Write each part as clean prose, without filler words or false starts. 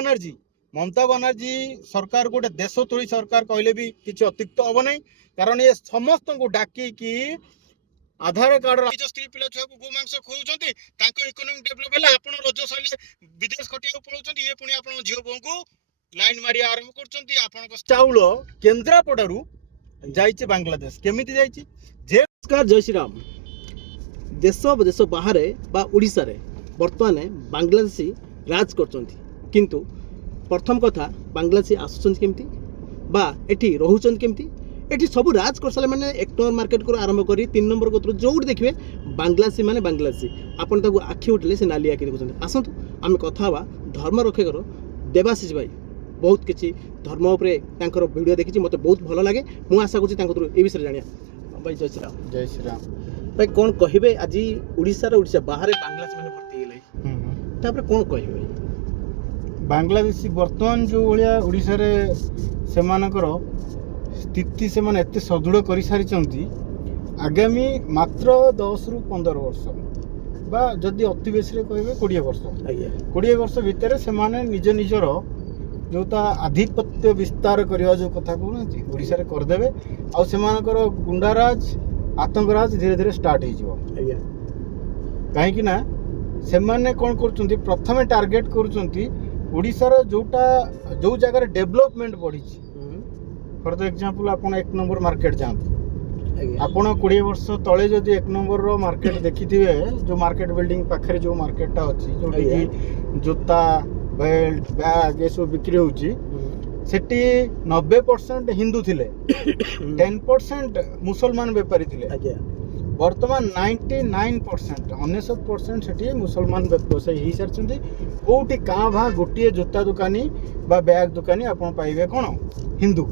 ममता बानर्जी सरकार गोटे देश तोड़ी सरकार कहले भी किसी अत्युक्त हम ना कारण ये समस्त को डाकी कि आधार कार्ड जो स्त्री पिला छुआ को गोमांस खुआउछंती तांको इकोनॉमिक डेवलप हेला आपण रज सहिले विदेश खटिया पळौछंती ये पुणी आपण झियो बों को लाइन मारी आरंभ करछंती आपण चाउल केंद्रापड़ारू जाइए बांग्लादेश केमिति जाइए जे नमस्कार जय श्री राम। देश देश बाहर बा ओडिशा रे वर्तमान बांग्लादेशी राज करछंती किंतु प्रथम कथा बांग्लादेशी आसुछंती केमिति बा एठी रहउछंती केमिति एठी सब राज कर साले माने 1 नंबर मार्केट को आरंभ करी 3 नंबर को जोड देखिबे बांग्लादेशी माने बांग्लादेशी आपण ताको आखि उठले से नाली आखि देखुछंती। आसंतु आमे कथा हवा धर्म रक्षकर देवाशीष भाई बहुत किसी धर्म उपरे तांकर वीडियो देखिछि मते बहुत भलो लागे मु आशा करछि तांको ए विषय जानिया। भाई जय श्री राम भाई कौन कहबे आज ओडिशा बाहर बांग्लादेश माने भर्ती गेले तापर कौन कहबे बांग्लादेशी वर्तमान जो ओडिया ओडिशा रे सेमानकर स्थिति से माने एते सदृढ़ करि सारिचंती आगामी मात्र 10 रु 15 वर्ष बा जदि अति बेसी रे कहबे 20 वर्ष 20 वर्ष भितर से माने निज निजर जोता आधिपत्य विस्तार करवा जो कथा कहूँ ओडिशा रे करदेवे आ सेमानकर गुंडाराज आतंकराज धीरे धीरे स्टार्ट हो कहीं ना सेमाने कौन कर प्रथम टार्गेट करूशार जोटा जो जगह डेवलपमेंट बढ़ी फॉर द एग्जांपल आपण 1 नंबर मार्केट जाते आपण 20 वर्ष तले जदि 1 नंबर रो मार्केट देखी जो मार्केट बिल्डिंग पाखे जो मार्केटा अच्छी जो जोता बेल्ट बैग ये सब बिक्री होची सेठी 90% हिंदू थिले 10% मुसलमान व्यापारी थिले वर्तमान 99% 99% सेठी मुसलमान व्यवसायी ही सारछंती कोठी कां भा गोटिए जोता दुकानी बा बैग दुकानी आपण पाइबे कोन हिंदू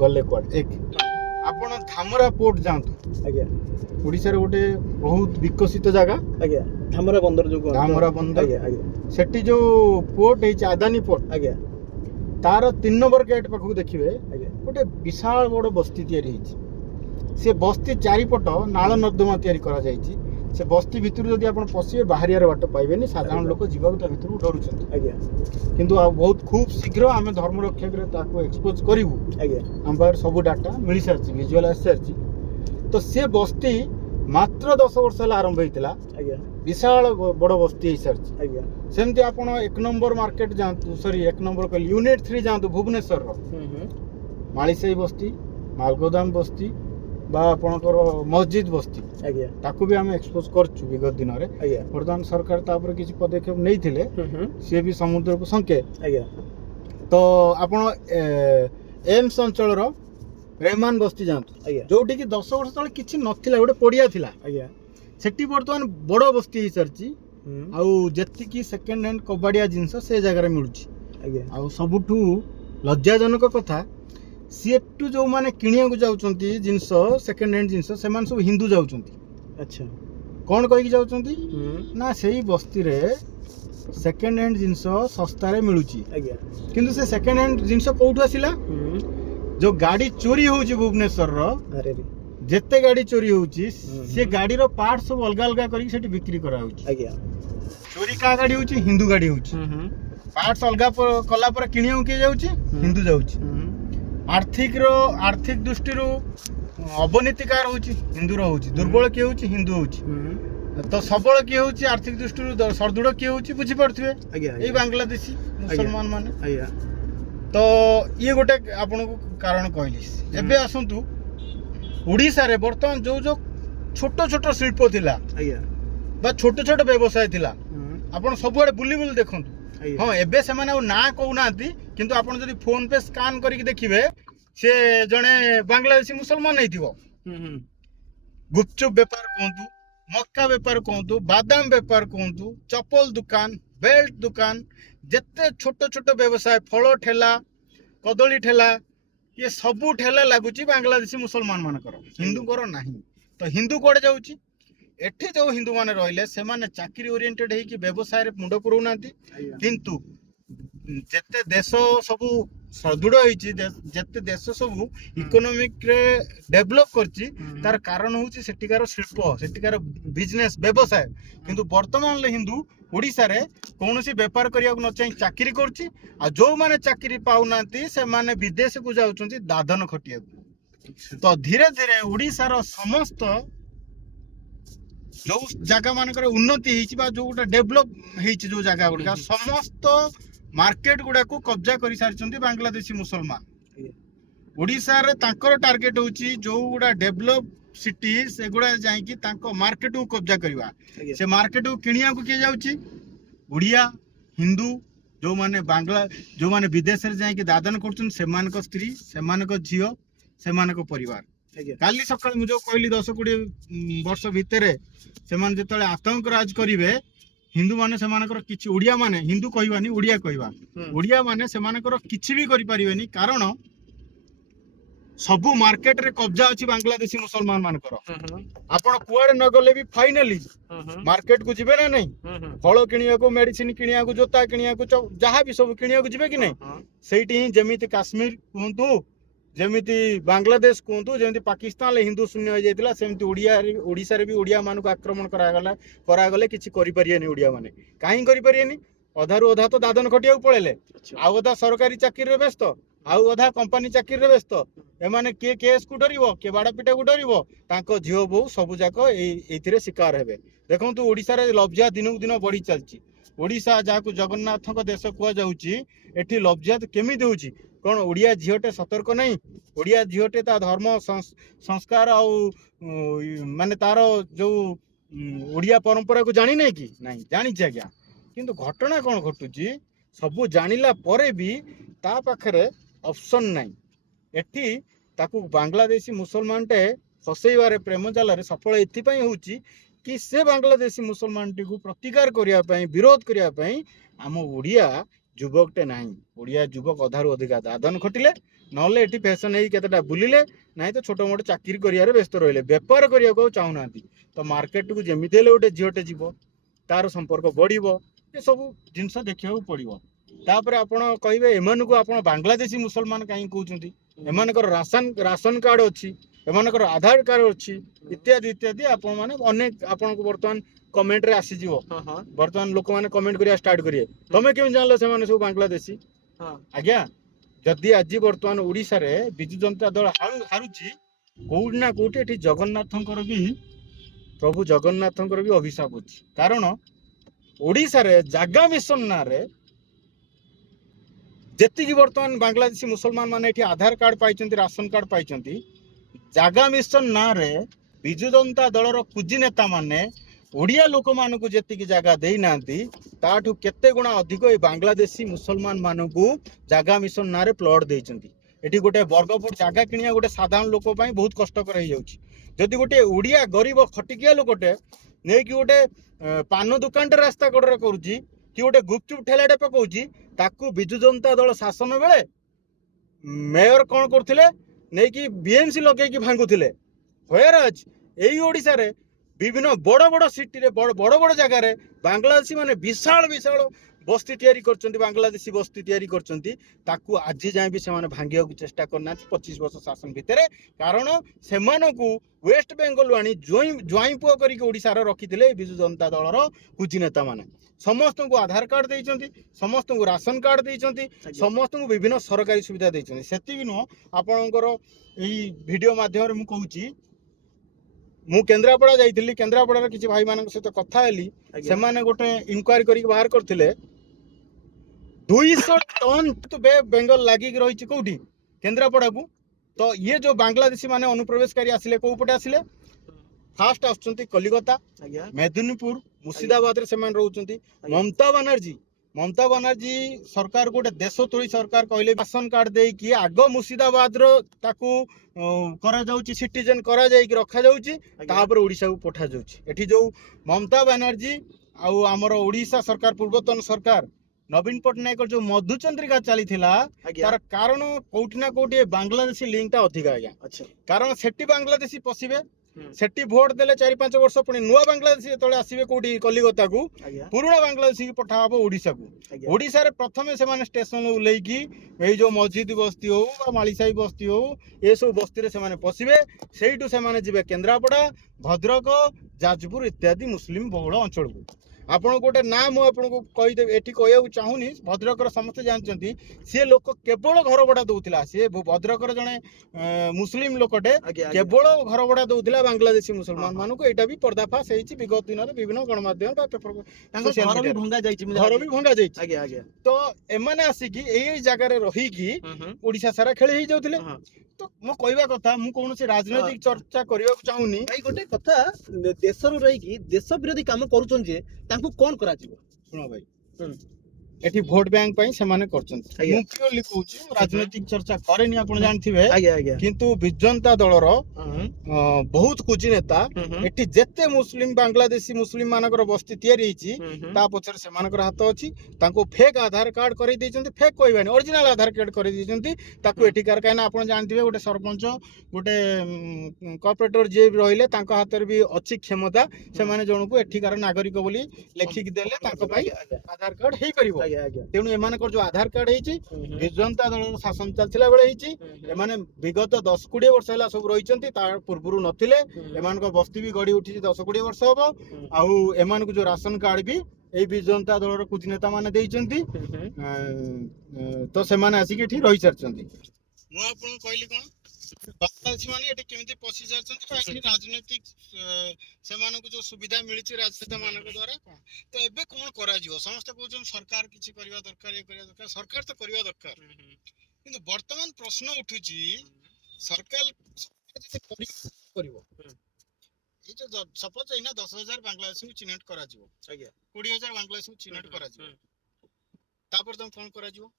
गले क्वाड एक आपण धामरा पोर्ट जांतु ओडिसा रे गोटे बहुत विकसित जगह धामरा बंदर जो धामरा बंदर सेठी जो पोर्ट है आदानी पोर्ट तार 3 नंबर गेट पाखु देखिए गोटे विशाल बड़ बस्ती तैयारी से बस्ती चारिपट नाल नर्दमा तैयारी करा जायछि से बस्ती भितर जदि आपण पसिबे बाहरियार बाट पाइबेनी साधारण लोक जीवा ता भितर डरुछन किंतु आ बहुत खूब शीघ्र आमे धर्म रक्षा करे ताको एक्सपोज करिवु हम बार सब डाटा मिली सारछि विजुअल आस सारछि तो से बस्ती मात्र 10 वर्ष आरंभ होइतिला विशाल बड़ बस्ती सारछि सेमती आपण 1 नंबर मार्केट जांतु सॉरी 1 नंबर कहली यूनिट 3 जांतु भुवनेश्वर रो मालीसाई बस्ती मालगोदाम बस्ती बा आपणकर मस्जिद बस्ती ताकू भी आम एक्सपोज करछु विगत दिन रे वर्तमान सरकार तापर किसी पदक्षेप नहीं थिले सी भी समुद्र को संके तो आपण एम्स अंचल रो रेहमान बस्ती जांतु जोटी कि 10 वर्ष तले किछि नथिला गोटे पड़िया थिला सेठी वर्तमान बड़ बस्ती ही सरची आउ जेति कि सेकंड हैंड कबाड़िया जिंस से जगह रे मिलुची आउ सबुठू लज्जाजनक कथा सीएटू जो माने किनिया को जाउचंती जिंस सेकंड हैंड जिंस से मान सब हिंदू जाउचंती अच्छा कोन कहि कि जाउचंती ना सेही बस्ती रे सेकंड हैंड जिंस सस्ता रे मिलुची किंतु से सेकंड हैंड जिंस कोठू आसिला जो गाड़ी चोरी होउची भुवनेश्वर रो जेते गाड़ी चोरी होउची से गाड़ी रो पार्ट सब अलग अलग करी सेठी बिक्री करा होउची चोरी का गाड़ी होउची हिंदू गाड़ी होउची पार्ट्स अलग कला पर किनिया के जाउची हिंदू जाउची आर्थिक दृष्टि अवनीतिकार होउची हिंदू होउची दुर्बल किए होउची हिंदू होउची तो सबल किए होउची आर्थिक दृष्टि सदृढ़ किए होउची बुझी पड़थिबे ए बांग्लादेशी मुसलमान माने तो ये गोटे आपन को कारण कहली एबे आसंतु ओडिसा रे वर्तमान जो जो छोट छोट शिल्प थिला बा छोट छोट व्यवसाय थिला आपन सबुआडे बुली बुली देखंतु हाँ एबे से माने ना कहूनाती किंतु आपण जदि फोन पे स्कैन करिक देखिबे से जने बांग्लादेशी मुसलमान नहीं थिवो गुपचुप व्यापार कहतु मक्का व्यापार कहतु बादाम व्यापार कहतु चप्पल दुकान बेल्ट दुकान जेते छोट छोट व्यवसाय फल ठेला कदली ठेला ये सबू ठेला लगुची बांग्लादेशी मुसलमान मानकर हिंदू कर नाही तो हिंदू कोड़े जाउची एठी जो हिंदू माने रहिले से माने चाकरी ओरिएंटेड है कि व्यवसाय रे मुंड पुरौ नांती किंतु जेते देश सब ସଦୃଢ ହେଇଛି ଯେତେ ଦେଶ ସବୁ ଇକୋନୋମିକ ରେ ଡେଭଲପ କରିଛି ତାର କାରଣ ହଉଛି ସେଠିକାର ଶିଳ୍ପ ସେଠିକାର ବିଜନେସ ବ୍ୟବସାୟ କିନ୍ତୁ ବର୍ତ୍ତମାନ ହିନ୍ଦୁ ଓଡ଼ିଶାରେ କୌଣସି ବେପାର କରିବାକୁ ନ ଚାହିଁ ଚାକିରି କରୁଛି ଆଉ ଯୋଉମାନେ ଚାକିରି ପାଉନାହାନ୍ତି ସେମାନେ ବିଦେଶକୁ ଯାଉଛନ୍ତି ଦାଦନ ଖଟିବାକୁ ତ ଧୀରେ ଧୀରେ ଓଡ଼ିଶାର ସମସ୍ତ ଯୋଉ ଜାଗା ମାନଙ୍କର ଉନ୍ନତି ହେଇଛି ବା ଯୋଉଟା ଡେଭଲପ ହେଇଛି ଯୋଉ ଜାଗା ଗୁଡିକା ସମସ୍ତ ମାର୍କେଟ ଗୁଡାକୁ କବ୍ଜା କରି ସାରିଛନ୍ତି ବାଂଲାଦେଶୀ ମୁସଲମାନ ଓଡ଼ିଶାରେ ତାଙ୍କର ଟାର୍ଗେଟ ହଉଛି ଯୋଉ ଗୁଡା ଡେଭଲପ ସିଟି ସେଗୁଡା ଯାଇକି ତାଙ୍କ ମାର୍କେଟକୁ କବ୍ଜା କରିବା ସେ ମାର୍କେଟକୁ କିଣିବାକୁ କିଏ ଯାଉଛି ଓଡ଼ିଆ ହିନ୍ଦୁ ଯୋଉମାନେ ବିଦେଶରେ ଯାଇକି ଦାଦନ କରୁଛନ୍ତି ସେମାନଙ୍କ ସ୍ତ୍ରୀ ସେମାନଙ୍କ ଝିଅ ସେମାନଙ୍କ ପରିବାର କାଲି ସକାଳେ ମୁଁ ଯୋଉ କହିଲି 10-20 ବର୍ଷ ଭିତରେ ସେମାନେ ଯେତେବେଳେ ଆତଙ୍କ ରାଜ କରିବେ ହିନ୍ଦୁ ମାନେ ସେମାନଙ୍କର କିଛି ଓଡ଼ିଆ ମାନେ ହିନ୍ଦୁ କହିବାନି ଓଡ଼ିଆ କହିବା ଓଡ଼ିଆ ମାନେ ସେମାନଙ୍କର କିଛି ବି କରିପାରିବେନି କାରଣ ସବୁ ମାର୍କେଟ ରେ କବ୍ଜା ଅଛି ବାଂଲାଦେଶୀ ମୁସଲମାନ ମାନଙ୍କର ଆପଣ କୁଆଡେ ନ ଗଲେ ବି ଫାଇନାଲି ମାର୍କେଟ କୁ ଯିବେ ନା ନାହିଁ ଫଳ କିଣିବାକୁ ମେଡିସିନ କିଣିବାକୁ ଜୋତା କିଣିବାକୁ ଯାହା ବି ସବୁ କିଣିବାକୁ ଯିବେ କି ନାହିଁ ସେଇଠି ହିଁ ଯେମିତି କାଶ୍ମୀର କୁହନ୍ତୁ ଯେମିତି ବାଂଲାଦେଶ କୁହନ୍ତୁ ଯେମିତି ପାକିସ୍ତାନରେ ହିନ୍ଦୁ ଶୂନ୍ୟ ହେଇଯାଇଥିଲା ସେମିତି ଓଡ଼ିଶାରେ ବି ଓଡ଼ିଆ ମାନଙ୍କୁ ଆକ୍ରମଣ କରାଗଲେ କିଛି କରିପାରିବେନି ଓଡ଼ିଆ ମାନେ କାହିଁ କରିପାରିବେନି ଅଧାରୁ ଅଧା ତ ଦାଦନ ଖଟିବାକୁ ପଳେଇଲେ ଆଉ ଅଧା ସରକାରୀ ଚାକିରିରେ ବ୍ୟସ୍ତ ଆଉ ଅଧା କମ୍ପାନୀ ଚାକିରିରେ ବ୍ୟସ୍ତ ଏମାନେ କିଏ କେସ୍ କୁ ଡରିବ କିଏ ବାଡ ପିଟାକୁ ଡରିବ ତାଙ୍କ ଝିଅ ବୋଉ ସବୁ ଯାକ ଏଇଥିରେ ଶିକାର ହେବେ ଦେଖନ୍ତୁ ଓଡ଼ିଶାରେ ଲବ୍ଜା ଦିନକୁ ଦିନ ବଢି ଚାଲିଛି ଓଡ଼ିଶା ଯାହାକୁ ଜଗନ୍ନାଥଙ୍କ ଦେଶ କୁହାଯାଉଛି ଏଠି ଲବ୍ଜା କେମିତି ହଉଛି କଣ ଓଡ଼ିଆ ଝିଅଟେ ସତର୍କ ନାହିଁ ଓଡ଼ିଆ ଝିଅଟେ ତା ଧର୍ମ ସଂସ୍କାର ଆଉ ମାନେ ତାର ଯୋଉ ଓଡ଼ିଆ ପରମ୍ପରାକୁ ଜାଣିନାହିଁ କି ନାହିଁ ଜାଣିଛି ଆଜ୍ଞା କିନ୍ତୁ ଘଟଣା କଣ ଘଟୁଛି ସବୁ ଜାଣିଲା ପରେ ବି ତା ପାଖରେ ଅପସନ ନାହିଁ ଏଠି ତାକୁ ବାଂଲାଦେଶୀ ମୁସଲମାନଟେ ଫସେଇବାରେ ପ୍ରେମ ଜାଲରେ ସଫଳ ଏଥିପାଇଁ ହଉଛି କି ସେ ବାଂଲାଦେଶୀ ମୁସଲମାନଟିକୁ ପ୍ରତିକାର କରିବା ପାଇଁ ବିରୋଧ କରିବା ପାଇଁ ଆମ ଓଡ଼ିଆ ଯୁବକଟେ ନାହିଁ ଓଡ଼ିଆ ଯୁବକ ଅଧାରୁ ଅଧିକା ଦାଦନ ଖଟିଲେ ନହେଲେ ଏଠି ଫ୍ୟାସନ ହେଇ କେତେଟା ବୁଲିଲେ ନାହିଁ ତ ଛୋଟ ମୋଟ ଚାକିରି କରିବାରେ ବ୍ୟସ୍ତ ରହିଲେ ବେପାର କରିବାକୁ ଆଉ ଚାହୁଁନାହାନ୍ତି ତ ମାର୍କେଟକୁ ଯେମିତି ହେଲେ ଗୋଟେ ଝିଅଟେ ଯିବ ତାର ସମ୍ପର୍କ ବଢିବ ଏସବୁ ଜିନିଷ ଦେଖିବାକୁ ପଡିବ ତାପରେ ଆପଣ କହିବେ ଏମାନଙ୍କୁ ଆପଣ ବାଂଲାଦେଶୀ ମୁସଲମାନ କାହିଁକି କହୁଛନ୍ତି ଏମାନଙ୍କର ରାସନ କାର୍ଡ ଅଛି ଏମାନଙ୍କର ଆଧାର କାର୍ଡ ଅଛି ଇତ୍ୟାଦି ଇତ୍ୟାଦି ଆପଣ ମାନେ ଅନେକ ଆପଣଙ୍କୁ ବର୍ତ୍ତମାନ କମେଣ୍ଟ ରେ ଆସିଯିବ ବର୍ତ୍ତମାନ ଲୋକମାନେ କମେଣ୍ଟ କରିବା ଷ୍ଟାର୍ଟ କରିବେ ତମେ କେମିତି ଜାଣିଲ ସେମାନେ ସବୁ ବାଂଲାଦେଶୀ ଆଜ୍ଞା ଯଦି ଆଜି ବର୍ତ୍ତମାନ ଓଡ଼ିଶାରେ ବିଜୁ ଜନତା ଦଳ ହାରୁଛି କୋଉଠି ନା କୋଉଠି ଏଠି ଜଗନ୍ନାଥଙ୍କର ବି ପ୍ରଭୁ ଜଗନ୍ନାଥଙ୍କର ବି ଅଭିଶାପ ଅଛି କାରଣ ଓଡ଼ିଶାରେ ଜାଗା ମିଶନ ନାଁରେ ଯେତିକି ବର୍ତ୍ତମାନ ବାଂଲାଦେଶୀ ମୁସଲମାନ ମାନେ ଏଠି ଆଧାର କାର୍ଡ ପାଇଛନ୍ତି ରାସନ କାର୍ଡ ପାଇଛନ୍ତି ଜାଗା ମିଶନ ନାଁରେ ବିଜୁ ଜନତା ଦଳର କୁଜି ନେତା ମାନେ ଓଡ଼ିଆ ଲୋକମାନଙ୍କୁ ଯେତିକି ଜାଗା ଦେଇନାହାନ୍ତି ତାଠୁ କେତେ ଗୁଣା ଅଧିକ ଏଇ ବାଂଲାଦେଶୀ ମୁସଲମାନ ମାନଙ୍କୁ ଜାଗା ମିଶନ ନାଁରେ ପ୍ଲଟ ଦେଇଛନ୍ତି ଏଠି ଗୋଟେ ବର୍ଗଫୁଟ ଜାଗା କିଣିବା ଗୋଟେ ସାଧାରଣ ଲୋକ ପାଇଁ ବହୁତ କଷ୍ଟକର ହେଇଯାଉଛି ଯଦି ଗୋଟେ ଓଡ଼ିଆ ଗରିବ ଖଟିକିଆ ଲୋକଟେ ନେଇକି ଗୋଟେ ପାନ ଦୋକାନଟେ ରାସ୍ତା କଡ଼ରେ କରୁଛି କି ଗୋଟେ ଗୁପଚୁପ ଠେଲାଟେ ପକଉଛି ତାକୁ ବିଜୁ ଜନତା ଦଳ ଶାସନ ବେଳେ ମେୟର କଣ କରୁଥିଲେ ନେଇକି ବିଏମସି ଲଗେଇକି ଭାଙ୍ଗୁଥିଲେ ହୟାରାଜ ଏଇ ଓଡ଼ିଶାରେ ବିଭିନ୍ନ ବଡ଼ ବଡ଼ ସିଟିରେ ବଡ଼ ବଡ଼ ଜାଗାରେ ବାଂଲାଦେଶୀ ମାନେ ବିଶାଳ ବସ୍ତି ତିଆରି କରିଛନ୍ତି ବାଂଲାଦେଶୀ ବସ୍ତି ତିଆରି କରିଛନ୍ତି ତାକୁ ଆଜି ଯାଏଁ ବି ସେମାନେ ଭାଙ୍ଗିବାକୁ ଚେଷ୍ଟା କରିନାହାନ୍ତି 25 ବର୍ଷ ଶାସନ ଭିତରେ କାରଣ ସେମାନଙ୍କୁ ୱେଷ୍ଟ ବେଙ୍ଗଲରୁ ଆଣି ଜ୍ୱାଇଁ ପୁଅ କରିକି ଓଡ଼ିଶାର ରଖିଥିଲେ ବିଜୁ ଜନତା ଦଳର କୁଜି ନେତା ମାନେ ସମସ୍ତଙ୍କୁ ଆଧାର କାର୍ଡ ଦେଇଛନ୍ତି ସମସ୍ତଙ୍କୁ ରାସନ କାର୍ଡ ଦେଇଛନ୍ତି ସମସ୍ତଙ୍କୁ ବିଭିନ୍ନ ସରକାରୀ ସୁବିଧା ଦେଇଛନ୍ତି ସେତିକି ନୁହଁ ଆପଣଙ୍କର ଏଇ ଭିଡିଓ ମାଧ୍ୟମରେ ମୁଁ କହୁଛି ମୁଁ କେନ୍ଦ୍ରାପଡ଼ା ଯାଇଥିଲି କେନ୍ଦ୍ରାପଡ଼ାର କିଛି ଭାଇମାନଙ୍କ ସହିତ କଥା ହେଲି ସେମାନେ ଗୋଟେ ଇନକ୍ୱାରି କରିକି ବାହାର କରିଥିଲେ 200 ଟନ ବେ ବେଙ୍ଗଲ ଲାଗିକି ରହିଛି କୋଉଠି କେନ୍ଦ୍ରାପଡ଼ାକୁ ତ ଇଏ ଯୋଉ ବାଂଲାଦେଶୀ ମାନେ ଅନୁପ୍ରବେଶକାରୀ ଆସିଲେ କୋଉ ପଟେ ଆସିଲେ ଫାଷ୍ଟ ଆସୁଛନ୍ତି କଲିକତା ମେଦିନୀପୁର ମୁର୍ଶିଦାବାଦରେ ସେମାନେ ରହୁଛନ୍ତି ମମତା ବାନାର୍ଜୀ ସରକାର ଗୋଟେ ଦେଶ ତୋଳି ସରକାର କହିଲେ ରାସନ କାର୍ଡ ଦେଇକି ଆଗ ମୁର୍ଶିଦାବାଦର ତାକୁ କରାଯାଉଛି ସିଟିଜେନ କରାଯାଇକି ରଖାଯାଉଛି ତାପରେ ଓଡ଼ିଶାକୁ ପଠାଯାଉଛି ଏଠି ଯୋଉ ମମତା ବାନାର୍ଜୀ ଆଉ ଆମର ଓଡ଼ିଶା ସରକାର ପୂର୍ବତନ ସରକାର ନବୀନ ପଟ୍ଟନାୟକର ଯୋଉ ମଧୁଚନ୍ଦ୍ରିକା ଚାଲିଥିଲା ତାର କାରଣ କୋଉଠି ନା କୋଉଠି ବାଂଲାଦେଶୀ ଲିଙ୍କଟା ଅଧିକା ଆଜ୍ଞା କାରଣ ସେଠି ବାଂଲାଦେଶୀ ପଶିବେ सेठी भोट देले 4-5 वर्ष पुणी नुआ बांग्लादेश जेतले आसीबे कोठी कलिकता को पुराना बांग्लादेश की पठा हबो ओडिसा को ओडिसा रे प्रथमे से माने स्टेशन उलेकी एई जो मस्जिद बस्ती हो बा मालीसाई बस्ती हो ए सब बस्ती रे से माने पसिबे सेइटु से माने जिबे केंद्रापड़ा भद्रक जाजपुर इत्यादि मुस्लिम बहुल अंचल को आपण गोटे ना मु आपको कहीदेवी एठी कहू चाहूनी भद्रकर समस्ते जानते सी लोक केवल घर भड़ा दौला सी भद्रकर जड़े मुस्लिम लोकटे केवल घर भड़ा दौला बांग्लादेशी मुसलमान मान को यहाँ भी पर्दाफाश होती विगत दिन में विभिन्न गणमाध्यम घर भी भंगा जाइए तो एमाने आसिकी यही जगार रहीकि ओडिशा सारा खेली जाउथिले तो मो कहवा कथा मु कौन राजनैतिक चर्चा करने चाहूनी भाई गोटे कथा देश रही देश विरोधी काम करुछन जे तांको कोन करा जीवो सुनो भाई एठी वोट बैंक पई से माने करछन मु क्लियरली कहूची राजनैतिक चर्चा करेनी आपण जानथिबे किंतु विजनता दलर बहुत कुछ नेता एठी जेते मुस्लिम बांग्लादेशी मुस्लिम मानकर बस्ती तयारी हिची ता पछर से मानकर हाथ अछि तांको फेक आधार कार्ड करै दैछन्ती फेक कहबानी ओरिजिनल आधार कार्ड करै दैछन्ती ताकू एठिकार कायना आपण जानथिबे गोटे सरपंच गोटे कॉर्पोरेटर जे रहिले तांको हाथ रे भी अछि क्षमता से माने जणको एठिकार नागरिक बोली लेखिक देले तांको पई आधार कार्ड हेई परिबो तेणु एमानकर जो आधार कार्ड हेची विजनता दल शासन चलथिला बेले हेची एमाने विगत 10-20 वर्ष होला सब रहिचंती ता पूर्वरु नथिले एमानकर बस्ती भी गडी उठी 10-20 वर्ष हबो आउ एमानकु जो राशन कार्ड भी ए विजनता दलर कुछ नेता माने देइचंती तो से माने आसी के ठी रहि सरचंती मु आपन कहली कोन बांग्लादेशी माने एटे केमिति पसि सरचंती बाकी राजनीतिक से मानको जो सुविधा मिलिछि राजनेता मानक द्वारा तो एबे कोन करा जिवो समस्त कहउछन सरकार किछि करिवा दरकार ए करिवा दरकार सरकार तो करिवा दरकार किंतु वर्तमान प्रश्न उठुछि सरकार जति करिवो ए जो सपोज इना 10,000 बांग्लादेशी को चिन्हट करा जिवो 20,000 बांग्लादेशी को चिन्हट करा जिवो तापर तुम कोन करा जिवो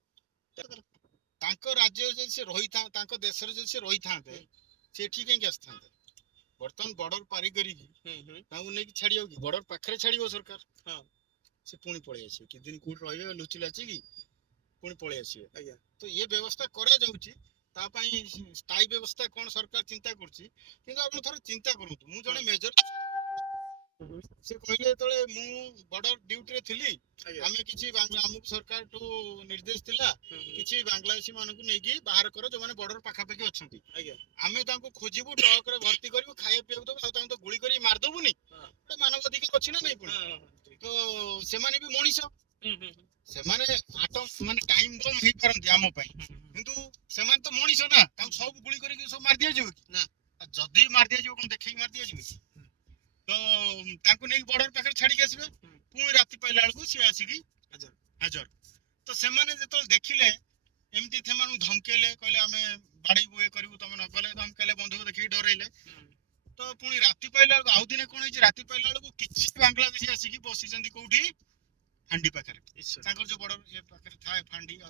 तांको राज्य जे से रही था तांको देश रे जे से रही थांते से ठीक के आस्थांते वर्तमान बॉर्डर पारी करी ताऊ नै कि छाड़ियो कि बॉर्डर पाखरे छाड़ियो सरकार हां से पुणी पळे आसी कि दिन कोड रहिबे लुचि लाची कि पुणी पळे आसी तो ये व्यवस्था करा जाउची ता पई स्थायी व्यवस्था कोन सरकार चिंता करची किंतु आपण थोड़ा चिंता करंतु मु जने मेजर से कहले तळे मु बॉर्डर ड्यूटी रे थिली आमे किछि बांग्ला सरकार तो निर्देश थिला किछि बांग्लादेशी मानन को नेकी बाहर करो जो माने बॉर्डर पाखा पाखी अछंती आमे तांको खोजिबु ट्रक रे भर्ती करिवु खाए पिउ दबु आ तांको तो गुली करी मार दबुनी तो मानव अधिकार अछि ना नै पुनी तो से माने भी मनीष से माने आटम माने टाइम बम हे करंती आमो पई किंतु से माने तो मनीष ना तां सब गुली करी सब मार दिया जिवो ना जदी मार दिया जिवो कोन देखि मार दिया जिवो तो तांको नै बॉर्डर पाखर छाडी के आसीबे पुणी राति पहिला बेलू सी आसिकी हाजर तो से माने जेतल देखिले एमती थे मानु धमकेले कहले आमे बाड़ी बुए करिवु तमे न कहले धमकेले बंधुक देखि डरैले तो पुणी राति पहिला आउ दिने कोन होई राति पहिला बेलू किछि बांग्लादेशी आसिकी बसी जंदी कोठी हांडी पाखर तांकर जो बॉर्डर ये पाखर थाए फांडी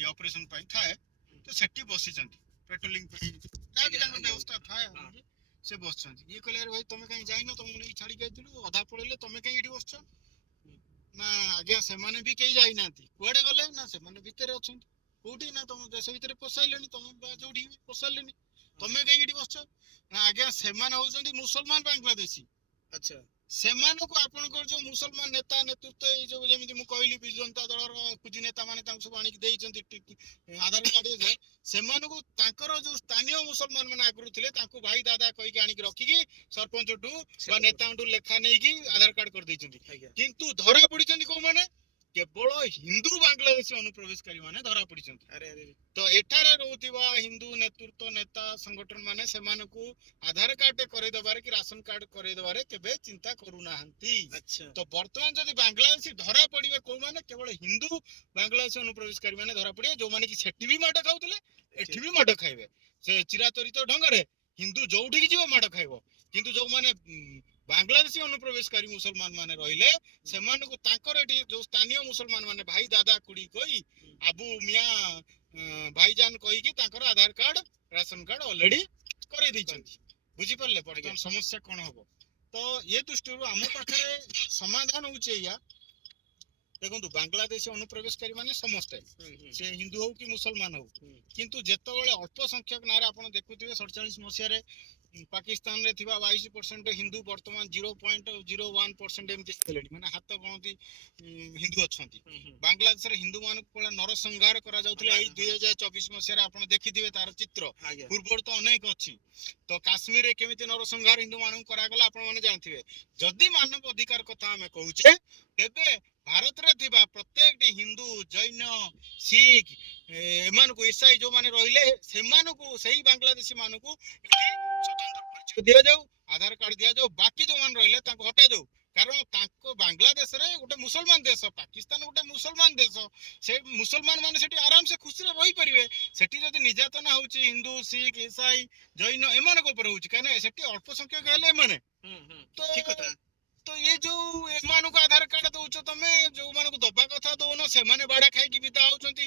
ये ऑपरेशन पाई थाए तो सेठी बसी जंदी पेट्रोलिंग पे ताकि तांकर व्यवस्था थाए से बसछन ये कहले अरे भाई तमे कहीं जाइनो तुम नै छाडी के दिलु आधा पळेले तमे कहीं एठी बसछ ना आगे से माने भी कहीं जाई नांती कोडे गले ना से माने भीतर अछन कोठी ना तुम देश भीतर पोसाइलेनी तुम जोडी पोसाइलेनी तमे कहीं एठी बसछ ना आगे से माने होजंदी मुसलमान बांग्लादेशी अच्छा से माने को आपनकर जो मुसलमान नेता नेतृत्व ए जो जेमिति मु कहली विजनता दलर कुछ नेता माने तांको सब आनी देइचंती आधार कार्ड जे से माने को तांकर जो स्थानीय मुसलमान माने आगरु थिले तांको भाई दादा कहि के आनी रखी की सरपंच टू बा नेता टू लेखा नै की आधार कार्ड कर देइचंती किंतु धरा पडिचंती को माने केवल हिंदू बांग्लादेशी अनुप्रवेशकारी माने धरा पडिचंती अरे अरे तो एठारे रहउतिबा हिंदू नेतृत्व नेता संगठन माने से माने को आधार कार्ड करे दबारे कि राशन कार्ड करे दबारे केबे चिंता करू नाहंती अच्छा तो वर्तमान जदी बांग्लादेशी धरा पडिबे को माने केवल हिंदू बांग्लादेशी अनुप्रवेशकारी माने धरा पडिबे जो माने कि सेठी भी माड खाउतले एठी भी माड खाइबे से चिराचरित ढंगरे हिंदू जोठी कि जीव माड खाइबो किंतु जो माने बांग्लादेशी अनुप्रवेशकारी मुसलमान माने रहिले से माने को तांकर एठी जो स्थानीय मुसलमान माने भाई दादा कुड़ी कोई आबू मियां भाईजान कहि कि तांकर आधार कार्ड राशन कार्ड ऑलरेडी करे दैछंती बुझी परले वर्तमान समस्या कोन होबो तो ये दृष्टि आम पाखरे समाधान होचे या देखो बांग्लादेशी अनुप्रवेशकारी माने समस्त से हिंदू हो कि मुसलमान हो किंतु जेतबेले अल्प संख्यक नारे आपण देखुथिबे 47 मसिया रे ପାକିସ୍ତାନ ରେ ଥିବା 22% ହିନ୍ଦୁ ବର୍ତ୍ତମାନ 0.01% ଏମିତି ହେଲେଣି, ମାନେ ହାତ ଗଣତି ହିନ୍ଦୁ ଅଛନ୍ତି। ବାଂଲାଦେଶରେ ହିନ୍ଦୁ ମାନଙ୍କୁ ପୁରା ନରସଂହାର କରାଯାଉଥିଲା ଏଇ 2024 ମସିହାରେ, ଆପଣ ଦେଖିଥିବେ ତାର ଚିତ୍ର। ପୂର୍ବରୁ ତ ଅନେକ ଅଛି। ତ କାଶ୍ମୀରରେ କେମିତି ନରସଂହାର ହିନ୍ଦୁ ମାନଙ୍କୁ କରାଗଲା ଆପଣ ମାନେ ଜାଣିଥିବେ। ଯଦି ମାନବ ଅଧିକାର କଥା ଆମେ କହୁଛେ, ତେବେ ଭାରତରେ ଥିବା ପ୍ରତ୍ୟେକଟି ହିନ୍ଦୁ, ଜୈନ, ଶିଖ, ଏମାନଙ୍କୁ ଇସାଇ ଯୋଉମାନେ ରହିଲେ ସେମାନଙ୍କୁ, ସେଇ ବାଂଲାଦେଶୀ ମାନଙ୍କୁ ସ୍ୱତନ୍ତ୍ର ପରିଚୟ ଦିଆଯାଉ, ଆଧାର କାର୍ଡ ଦିଆଯାଉ। ବାକି ଯୋଉମାନେ ରହିଲେ ତାଙ୍କୁ ହଟାଯାଉ। କାରଣ ତାଙ୍କ ବାଂଲାଦେଶରେ ଗୋଟେ ମୁସଲମାନ ଦେଶ, ପାକିସ୍ତାନ ଗୋଟେ ମୁସଲମାନ ଦେଶ, ସେ ମୁସଲମାନ ମାନେ ସେଠି ଆରାମସେ ଖୁସିରେ ରହିପାରିବେ। ସେଠି ଯଦି ନିର୍ଯାତନା ହଉଛି ହିନ୍ଦୁ, ଶିଖ, ଇସାଇ, ଜୈନ ଏମାନଙ୍କ ଉପରେ ହଉଛି, କାହିଁକି ସେଠି ଅଳ୍ପ ସଂଖ୍ୟକ ହେଲେ ଏମାନେ। ତ ଏ ଯୋଉ ଏମାନଙ୍କୁ ଆଧାର କାର୍ଡ ଦଉଛ ତମେ, ଯୋଉମାନଙ୍କୁ ଦବା କଥା ଦଉନ, ସେମାନେ ବାଡା ଖାଇକି ବିଦା ହଉଛନ୍ତି।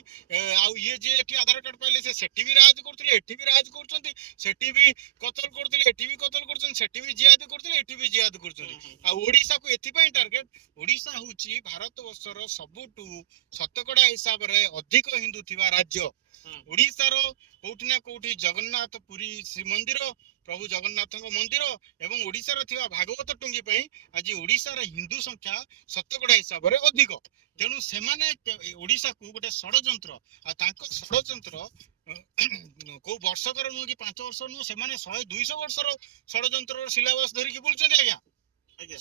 ଆଉ ଇଏ ଯିଏ ଏଠି ଆଧାର କାର୍ଡ ପାଇଲେ ସେ ସେଠି ବି ରାଜ କରୁଥିଲେ, ଏଠି ବି ରାଜ କରୁଛନ୍ତି, ସେଠି ବି କତଲ କରୁଥିଲେ, ଏଠି ବି କତଲ କରୁଛନ୍ତି, ସେଠି ବି ଜିହାଦ କରୁଥିଲେ, ଏଠି ବି ଜିହାଦ କରୁଛନ୍ତି। ଆଉ ଓଡିଶାକୁ ଏଥିପାଇଁ ଟାର୍ଗେଟ, ଓଡିଶା ହଉଛି ଭାରତ ବର୍ଷର ସବୁଠୁ ଶତକଡା ହିସାବରେ ଅଧିକ ହିନ୍ଦୁ ଥିବା ରାଜ୍ୟ। ଓଡିଶାର କୋଉଠି ନା କୋଉଠି ଜଗନ୍ନାଥ ପୁରୀ ଶ୍ରୀମନ୍ଦିର, ପ୍ରଭୁ ଜଗନ୍ନାଥଙ୍କ ମନ୍ଦିର ଏବଂ ଓଡିଶାରେ ଥିବା ଭାଗବତ ଟୁଙ୍ଗି ପାଇଁ ଆଜି ଓଡିଶାର ହିନ୍ଦୁ ସଂଖ୍ୟା ଶତକଡା ହିସାବରେ ଅଧିକ। ତେଣୁ ସେମାନେ ଓଡିଶାକୁ ଗୋଟେ ଷଡଯନ୍ତ୍ର, ଆଉ ତାଙ୍କ ଷଡଯନ୍ତ୍ର କୋଉ ବର୍ଷକର ନୁହଁ କି 5 ବର୍ଷ ନୁହଁ, ସେମାନେ 100-200 ବର୍ଷର ଷଡଯନ୍ତ୍ରର ସିଲାବସ ଧରିକି ବୁଲୁଛନ୍ତି ଆଜ୍ଞା।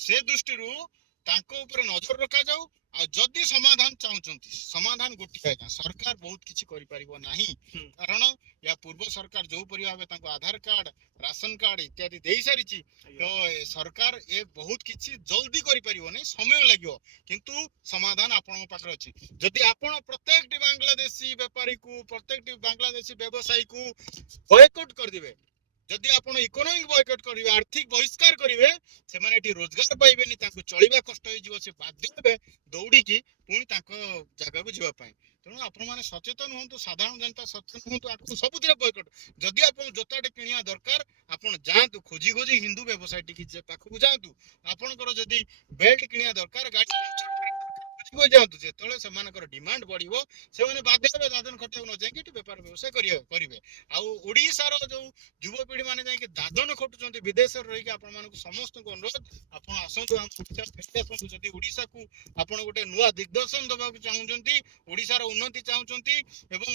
ସେ ଦୃଷ୍ଟିରୁ ତାଙ୍କ ଉପରେ ନଜର ରଖାଯାଉ। ଆଉ ଯଦି ସମାଧାନ ଚାହୁଁଛନ୍ତି, ସମାଧାନ ଗୋଟିଏ ଆଜ୍ଞା, ସରକାର ବହୁତ କିଛି କରିପାରିବ ନାହିଁ। କାରଣ ୟା ପୂର୍ବ ସରକାର ଯୋଉପରି ଭାବେ ତାଙ୍କୁ ଆଧାର କାର୍ଡ, ରାସନ କାର୍ଡ ଇତ୍ୟାଦି ଦେଇ ସାରିଛି, ତ ସରକାର ଏ ବହୁତ କିଛି ଜଲ୍ଦି କରିପାରିବନି, ସମୟ ଲାଗିବ। କିନ୍ତୁ ସମାଧାନ ଆପଣଙ୍କ ପାଖରେ ଅଛି। ଯଦି ଆପଣ ପ୍ରତ୍ୟେକଟି ବାଂଲାଦେଶୀ ବେପାରୀକୁ, ପ୍ରତ୍ୟେକଟି ବାଂଲାଦେଶୀ ବ୍ୟବସାୟୀକୁ ବୟକଟ କରିଦେବେ, ଯଦି ଆପଣ ଇକୋନୋମିକ ବୟକଟ କରିବେ, ଆର୍ଥିକ ବହିଷ୍କାର କରିବେ, ସେମାନେ ଏଠି ରୋଜଗାର ପାଇବେନି, ତାଙ୍କୁ ଚଳିବା କଷ୍ଟ ହେଇଯିବ, ସେ ବାଧ୍ୟ ହେବେ ଦୌଡ଼ିକି ପୁଣି ତାଙ୍କ ଜାଗାକୁ ଯିବା ପାଇଁ। ତେଣୁ ଆପଣମାନେ ସଚେତନ ହୁଅନ୍ତୁ, ସାଧାରଣ ଜନତା ସଚେତନ ହୁଅନ୍ତୁ, ଆକୁ ସବୁଥିରେ ବୟକଟ। ଯଦି ଆପଣ ଜୋତାଟେ କିଣିବା ଦରକାର, ଆପଣ ଯାଆନ୍ତୁ ଖୋଜି ଖୋଜି ହିନ୍ଦୁ ବ୍ୟବସାୟୀ ଟିକେ ପାଖକୁ ଯାଆନ୍ତୁ। ଆପଣଙ୍କର ଯଦି ବେଲ୍ଟ କିଣିବା ଦରକାର, ଗାଡି ଖୋଜି ଯାଆନ୍ତୁ। ଯେତେବେଳେ ସେମାନଙ୍କର ଡିମାଣ୍ଡ ବଢିବ, ସେମାନେ ବାଧ୍ୟ ହେବେ ଦାଦନ ଖଟିବାକୁ ନ ଯାଇକି ଏଠି ବେପାର ବ୍ୟବସାୟ କରିବେ। ଆଉ ଓଡିଶାର ଯୋଉ ଯୁବପିଢି ମାନେ ଯାଇକି ଦାଦନ ଖଟୁଛନ୍ତି ବିଦେଶରେ ରହିକି, ଆପଣମାନଙ୍କୁ ସମସ୍ତଙ୍କୁ ଅନୁରୋଧ, ଆପଣ ଆସନ୍ତୁ ଆମ ଓଡିଶା ଫେରି ଆସନ୍ତୁ। ଯଦି ଓଡିଶାକୁ ଆପଣ ଗୋଟେ ନୂଆ ଦିଗ୍ଦର୍ଶନ ଦେବାକୁ ଚାହୁଁଛନ୍ତି, ଓଡିଶାର ଉନ୍ନତି ଚାହୁଁଛନ୍ତି ଏବଂ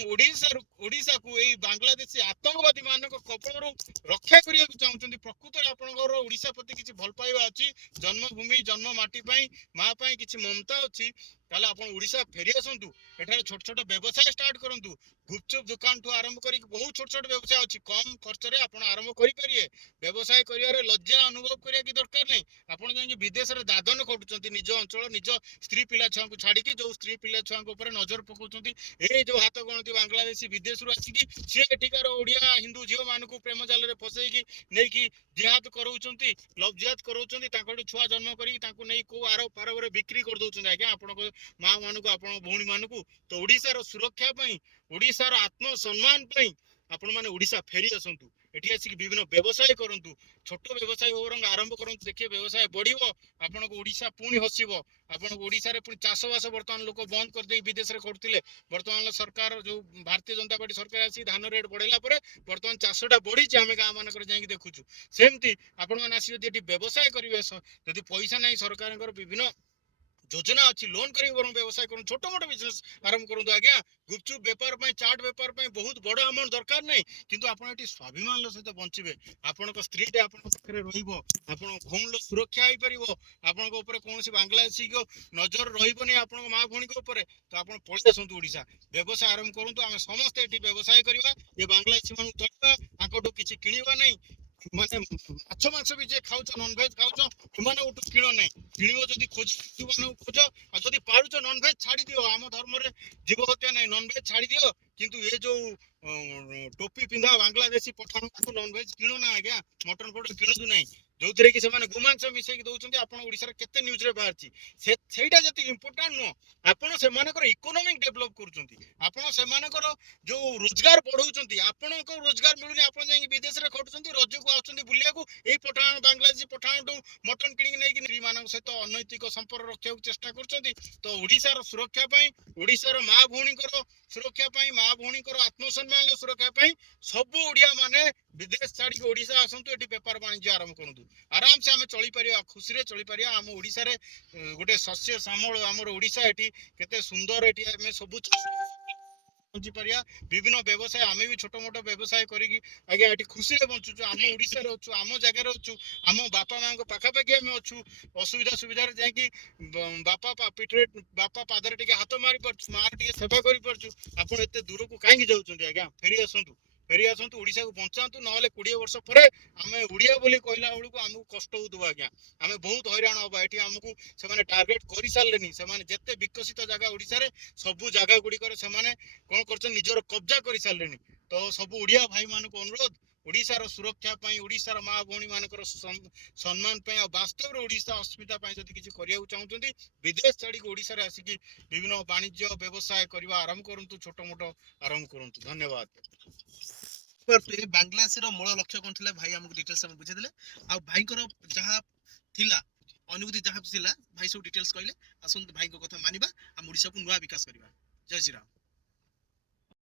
ଓଡିଶାକୁ ଏଇ ବାଂଲାଦେଶୀ ଆତଙ୍କବାଦୀ ମାନଙ୍କ କବଳରୁ ରକ୍ଷା କରିବାକୁ ଚାହୁଁଛନ୍ତି, ପ୍ରକୃତରେ ଆପଣଙ୍କର ଓଡିଶା ପ୍ରତି କିଛି ଭଲ ପାଇବା ଅଛି, ଜନ୍ମଭୂମି ଜନ୍ମ ମାଟି ପାଇଁ, ମା ପାଇଁ କିଛି ମମତା ଅଛି, ତାହେଲେ ଆପଣ ଓଡିଶା ଫେରି ଆସନ୍ତୁ। ଏଠାରେ ଛୋଟ ଛୋଟ ବ୍ୟବସାୟ ଷ୍ଟାର୍ଟ କରନ୍ତୁ। ଗୁପଚୁପ ଦୋକାନଠୁ ଆରମ୍ଭ କରିକି ବହୁତ ଛୋଟ ଛୋଟ ବ୍ୟବସାୟ ଅଛି, କମ ଖର୍ଚ୍ଚରେ ଆପଣ ଆରମ୍ଭ କରିପାରିବେ। ବ୍ୟବସାୟ କରିବାରେ ଲଜ୍ଜା ଅନୁଭବ କରିବା କି ଦରକାର ନାହିଁ। ଆପଣ ଯାଇକି ବିଦେଶରେ ଦାଦନ ଖଟୁଛନ୍ତି, ନିଜ ଅଞ୍ଚଳ, ନିଜ ସ୍ତ୍ରୀ ପିଲା ଛୁଆଙ୍କୁ ଛାଡିକି, ଯୋଉ ସ୍ତ୍ରୀ ପିଲା ଛୁଆଙ୍କ ଉପରେ ନଜର ପକାଉଛନ୍ତି ଏଇ ଯୋଉ ହାତ ଗଣତି ବାଂଲାଦେଶୀ ବିଦେଶରୁ ଆସିକି, ସିଏ ଏଠିକାର ଓଡିଆ ହିନ୍ଦୁ ଝିଅ ମାନଙ୍କୁ ପ୍ରେମ ଜାଲରେ ଫସେଇକି ନେଇକି ଜିହାଦ କରଉଛନ୍ତି, ଲଭ୍ ଜିହାଦ କରଉଛନ୍ତି, ତାଙ୍କଠୁ ଛୁଆ ଜନ୍ମ କରିକି ତାଙ୍କୁ ନେଇ କୋଉ ଆରବ ଫାରବରେ ବିକ୍ରି କରିଦଉଛନ୍ତି ଆଜ୍ଞା ଆପଣଙ୍କ ମା ମାନଙ୍କୁ, ଆପଣଙ୍କ ଭଉଣୀ ମାନଙ୍କୁ। ତ ଓଡିଶାର ସୁରକ୍ଷା ପାଇଁ, ଓଡିଶାର ଆତ୍ମସମ୍ମାନ ପାଇଁ ଆପଣ ମାନେ ଓଡିଶା ଫେରି ଆସନ୍ତୁ। ଏଠି ଆସିକି ବିଭିନ୍ନ ବ୍ୟବସାୟ କରନ୍ତୁ, ଛୋଟ ବ୍ୟବସାୟ ବରଂ ଆରମ୍ଭ କରନ୍ତୁ, ଦେଖିବେ ବ୍ୟବସାୟ ବଢିବ, ଆପଣଙ୍କ ଓଡିଶା ପୁଣି ହସିବ। ଆପଣଙ୍କ ଓଡିଶାରେ ପୁଣି ଚାଷବାସ ବର୍ତ୍ତମାନ ଲୋକ ବନ୍ଦ କରିଦେଇ ବିଦେଶରେ କରୁଥିଲେ, ବର୍ତ୍ତମାନ ସରକାର ଯୋଉ ଭାରତୀୟ ଜନତା ପାର୍ଟି ସରକାର ଆସି ଧାନ ରେଟ୍ ବଢେଇଲା ପରେ ବର୍ତ୍ତମାନ ଚାଷଟା ବଢିଛି, ଆମେ ଗାଁ ମାନଙ୍କରେ ଯାଇକି ଦେଖୁଛୁ। ସେମିତି ଆପଣମାନେ ଆସି ଯଦି ଏଠି ବ୍ୟବସାୟ କରିବେ, ଯଦି ପଇସା ନାହିଁ, ସରକାରଙ୍କର ବିଭିନ୍ନ ଯୋଜନା ଅଛି, ଲୋନ କରିକି ବରଂ ବ୍ୟବସାୟ କରନ୍ତୁ, ଛୋଟ ମୋଟ ବିଜନେସ ଆରମ୍ଭ କରନ୍ତୁ ଆଜ୍ଞା। ଗୁପଚୁପ ବେପାର ପାଇଁ, ଚାଟ ବେପାର ପାଇଁ ବହୁତ ବଡ ଆମାଉଣ୍ଟ ଦରକାର ନାହିଁ, କିନ୍ତୁ ଆପଣ ଏଠି ସ୍ୱାଭିମାନର ସହିତ ବଞ୍ଚିବେ। ଆପଣଙ୍କ ସ୍ତ୍ରୀଟେ ଆପଣଙ୍କ ପାଖରେ ରହିବ, ଆପଣଙ୍କ ଭଉଣୀର ସୁରକ୍ଷା ହେଇପାରିବ, ଆପଣଙ୍କ ଉପରେ କୌଣସି ବାଂଲାଦେଶୀଙ୍କ ନଜର ରହିବନି ଆପଣଙ୍କ ମା ଭଉଣୀଙ୍କ ଉପରେ। ତ ଆପଣ ପଳେଇ ଆସନ୍ତୁ ଓଡିଶା, ବ୍ୟବସାୟ ଆରମ୍ଭ କରନ୍ତୁ। ଆମେ ସମସ୍ତେ ଏଠି ବ୍ୟବସାୟ କରିବା, ଏ ବାଂଲାଦେଶୀ ମାନଙ୍କୁ ଧରିବା, ତାଙ୍କଠୁ କିଛି କିଣିବା ନାହିଁ। ମାନେ ମାଛ ମାଂସ ବି ଯିଏ ଖାଉଛ, ନନଭେଜ ଖାଉଛ, ଏମାନଙ୍କଠୁ କିଣ ନାହିଁ। କିଣିବ ଯଦି ଖୋଜ, ଆଉ ଯଦି ପାରୁଛ ନନଭେଜ ଛାଡି ଦିଅ। ଆମ ଧର୍ମରେ ଜୀବ ହତ୍ୟା ନାହିଁ, ନନଭେଜ ଛାଡି ଦିଅ। କିନ୍ତୁ ଏ ଯୋଉ ଟୋପି ପିନ୍ଧା ବାଂଲାଦେଶୀ ପଠାଣଙ୍କୁ ନନଭେଜ କିଣ ନା ଆଜ୍ଞା, ମଟନ ଫଟନ କିଣନ୍ତୁ ନାହିଁ, ଯୋଉଥିରେ କି ସେମାନେ ଗୋମାଂସ ମିଶେଇକି ଦଉଛନ୍ତି। ଆପଣ ଓଡିଶାରେ କେତେ ନ୍ୟୁଜରେ ବାହାରିଛି, ସେଇଟା ଯେତିକି ଇମ୍ପୋର୍ଟାଣ୍ଟ ନୁହଁ। ଆପଣ ସେମାନଙ୍କର ଇକୋନୋମିକ ଡେଭଲପ କରୁଛନ୍ତି, ଆପଣ ସେମାନଙ୍କର ଯୋଉ ରୋଜଗାର ବଢଉଛନ୍ତି। ଆପଣଙ୍କ ରୋଜଗାର ମିଳୁନି, ଆପଣ ଯାଇକି ବିଦେଶରେ ଖଟୁଛନ୍ତି, ରଜକୁ ଆସୁଛନ୍ତି ବୁଲିବାକୁ, ଏଇ ପଠାଣ ବାଂଲାଦେଶୀ ପଠାଣଠୁ ମଟନ କିଣିକି ନେଇକି ସ୍ତ୍ରୀ ମାନଙ୍କ ସହିତ ଅନୈତିକ ସମ୍ପର୍କ ରଖିବାକୁ ଚେଷ୍ଟା କରୁଛନ୍ତି। ତ ଓଡିଶାର ସୁରକ୍ଷା ପାଇଁ, ଓଡିଶାର ମା ଭଉଣୀଙ୍କର ସୁରକ୍ଷା ପାଇଁ, ମା ଭଉଣୀଙ୍କର ଆତ୍ମସମ୍ମାନର ସୁରକ୍ଷା ପାଇଁ ସବୁ ଓଡିଆ ମାନେ विदेश छाड़ी ओडिशा आसतु एटी व्यापार वाणिज्य आरंभ करूँ आराम से आम चली पार खुशी रे चली पार आम ओडिशा रे गोटे शस्य श्यामल आमर ओडिशा एटी केते सुंदर एटी आमे सब पहुंची पारिया विभिन्न व्यवसाय आमे भी छोट मोट व्यवसाय करी आज्ञा एटी खुशी रे बंचुचु आम ओडिशा रे अछु आम जगह रे अछु आम बापा मां को पाखा पाखी आमे अछु असुविधा सुविधा रे जाई कि बापा पिठरे बापा पादरे टिके हाथ मारी परछु मार टिके सेवा करी परछु आपण एते दूर को काहे जाउछन्ती आज्ञा फेरी आसतु ओडिशा को बंचातु नहले 20 वर्ष परे आमे उड़िया बोली कहला बेलू आमको कष्ट होतबा आज्ञा आमे बहुत हैरान हबा एठी आमको से माने टार्गेट करि सारलेनी से माने जत्ते विकसित जगह ओडिशा रे सब जगह गुडी करे से माने कोन करछन निजर कब्जा करि सारलेनी तो सब उड़िया भाई मानको अनुरोध ओडिशार सुरक्षा पाई ओडिशार माँ भौणी मानकर सम्मान पाई आ वास्तव रे ओडिशा अस्मिता पाई जदि किछि करिया चाहउछन्ती विदेश छाड़ी ओडिशा रे आसिकी विभिन्न वाणिज्य व्यवसाय करबा आरंभ करंतु छोट मोट आरंभ करंतु धन्यवाद बांग्लादेश मूल लक्ष्य कौन था भाई आमको डिटेल्स बुझे आ भाई जहाँ थिला अनुभूति जहाँ थिला भाई सब डिटेल्स कहले आसत भाई को कथा मानिबा आ ओडिशा को नुआ विकास करबा जय श्री राम।